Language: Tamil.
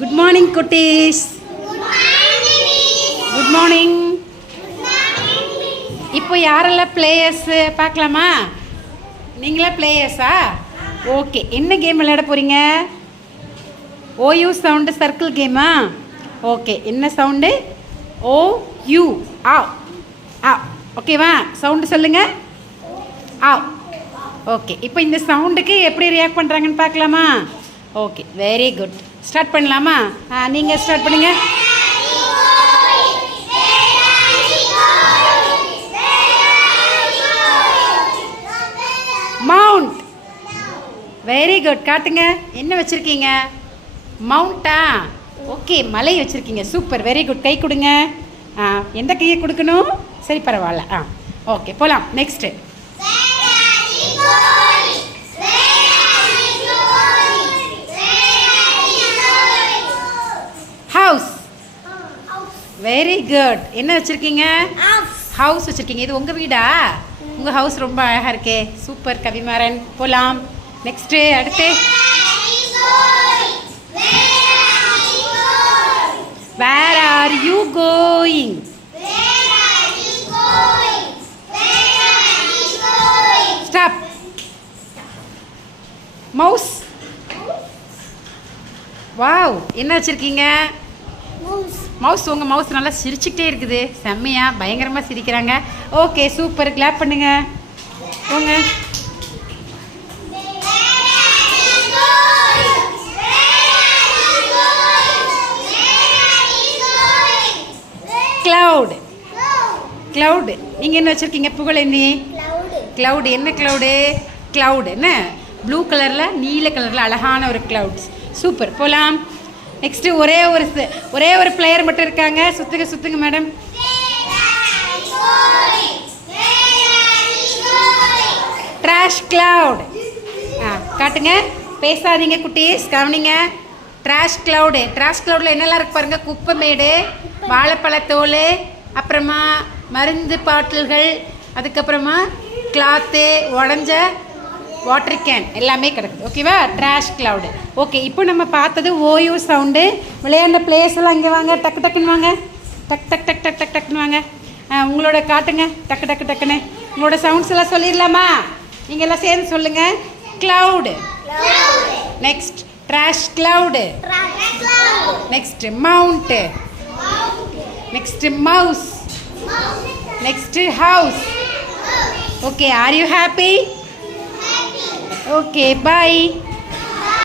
குட் மார்னிங் குட்டீஸ். Good morning. இப்போ யாரெல்லாம் பிளேயர்ஸு பார்க்கலாமா? நீங்களா பிளேயர்ஸா? ஓகே, என்ன கேம் விளையாட போகிறீங்க? ஓயூ சவுண்டு சர்க்கிள் கேமா? ஓகே, என்ன சவுண்டு? ஓ யூ ஆ ஆ. ஓகேவா? சவுண்டு சொல்லுங்கள். ஆ. ஓகே, இப்போ இந்த சவுண்டுக்கு எப்படி ரியாக்ட் பண்ணுறாங்கன்னு பார்க்கலாமா? Okay, very good. ஸ்டார்ட் பண்ணலாமா? நீங்கள் ஸ்டார்ட் பண்ணுங்கள். மவுண்ட். Very good. காட்டுங்க, என்ன வச்சுருக்கீங்க? மவுண்டா? ஓகே, மலை வச்சுருக்கீங்க. Super, very good. கை கொடுங்க. எந்த கையை கொடுக்கணும்? சரி, பரவாயில்ல. ஓகே, போகலாம். Next house. Very good. என்ன வச்சுருக்கீங்க? ஹவுஸ் வச்சுருக்கீங்க. இது உங்கள் வீடா? உங்கள் ஹவுஸ் ரொம்ப அழகாக இருக்கே. சூப்பர் கவிமாறன். போகலாம். நெக்ஸ்ட்டு அடுத்து where are you going? Stop. Mouse. Wow, என்ன வச்சுருக்கீங்க? மவுஸ். உங்கள் மவுஸ் நல்லா சிரிச்சுக்கிட்டே இருக்குது. செம்மையா, பயங்கரமாக சிரிக்கிறாங்க. Okay, super. கிளாப் பண்ணுங்க. போங்க. கிளவுட். கிளவுட். நீங்கள் என்ன வச்சுருக்கீங்க? புகழேந்தி. கிளவுட். என்ன கிளவுடு? கிளவுட் என்ன? ப்ளூ கலரில் நீல கலரில் அழகான ஒரு கிளவுட்ஸ். சூப்பர். போகலாம். நெக்ஸ்ட்டு ஒரே ஒரு பிளேயர் மட்டும் இருக்காங்க. சுற்றுங்க மேடம். Trash cloud. காட்டுங்க. பேசாதீங்க குட்டீஸ், கவனிங்க. Trash cloud. ட்ராஷ் கிளவுடில் என்னெல்லாம் இருக்கு பாருங்கள். குப்பை மேடு, வாழைப்பழத்தோல், அப்புறமா மருந்து பாட்டில்கள், அதுக்கப்புறமா கிளாத்து, உடஞ்ச வாட்டர் கேன் எல்லாமே கிடக்குது. ஓகேவா? Trash cloud. ஓகே, இப்போ நம்ம பார்த்தது ஓயூ சவுண்டு. விளையாண்ட பிளேஸ் எல்லாம் இங்கே வாங்க. டக்கு டக்குன்னு வாங்க. டக்குன்னு வாங்க. உங்களோட காட்டுங்க. டக்குன்னு உங்களோட சவுண்ட்ஸ் எல்லாம் சொல்லிடலாமா? நீங்கள் எல்லாம் சேர்ந்து சொல்லுங்கள். Cloud. Next trash cloud. Next mount. Next mouse. Next house. Okay, are you happy? Okay, bye.